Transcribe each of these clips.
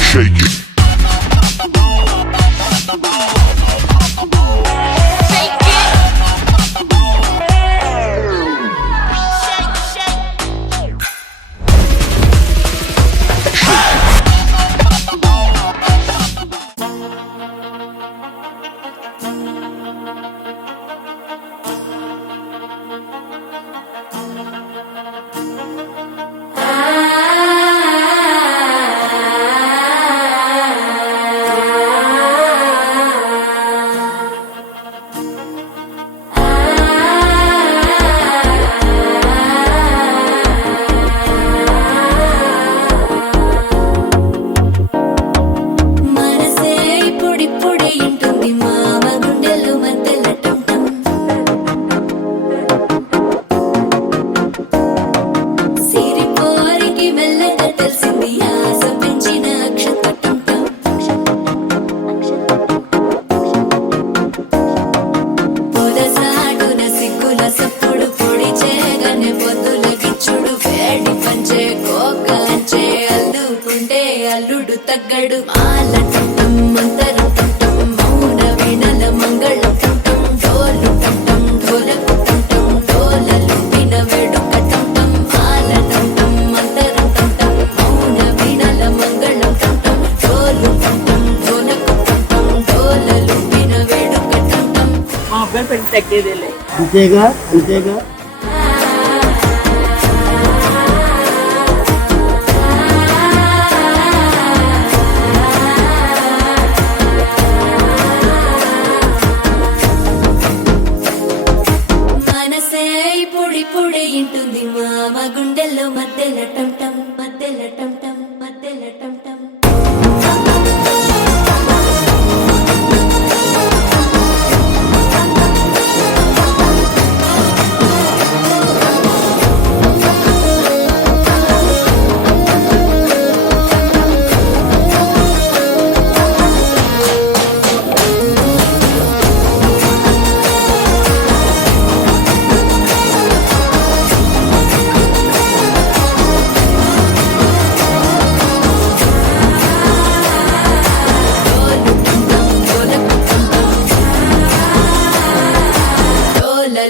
Shake it. అల్లుడు తగ్గడు మాలటం మంతరం టం మౌన వీణల మంగళం టం డోలు టం డోలకు టం డోలలు విన వేడుక టం మాలటం మంతరం టం మౌన వీణల మంగళం టం డోలు టం డోలకు టం డోలలు విన వేడుక టం మా అబ్బాయి పెళ్లి తగ్గేదేలే. అంతేగా అంతేగా. పొడి ఇంటుంది మామ గుండెల్లో మధ్యల టం టం మధ్యల టం టం మధ్యల టం టం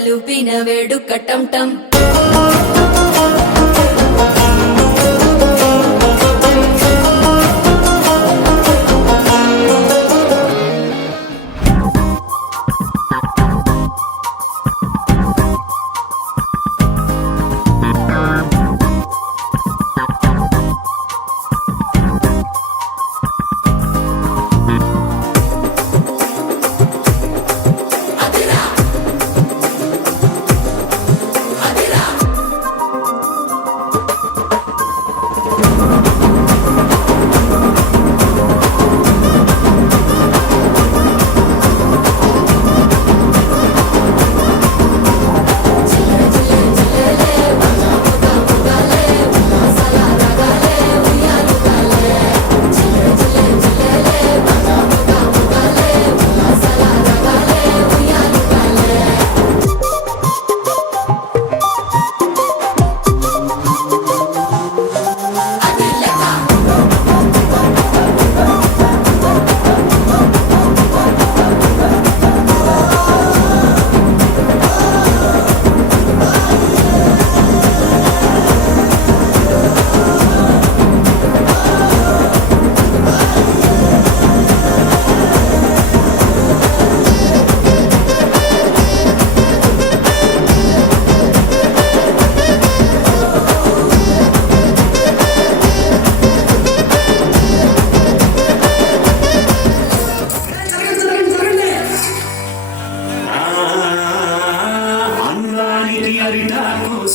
లుపిన వేడుక టం టం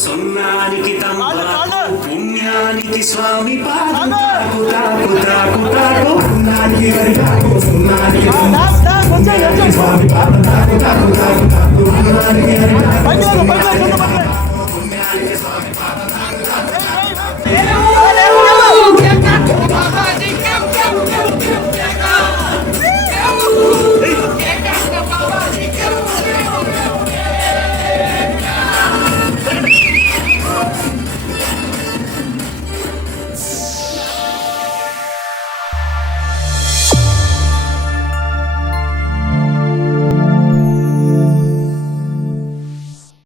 సున్నానికి తంబాకు పుణ్యానికి స్వామి పాదాకు తాకు తాకు తాకు పుణ్యానికి వరిగాకు సున్నానికి స్వామి పాదాకు తాకు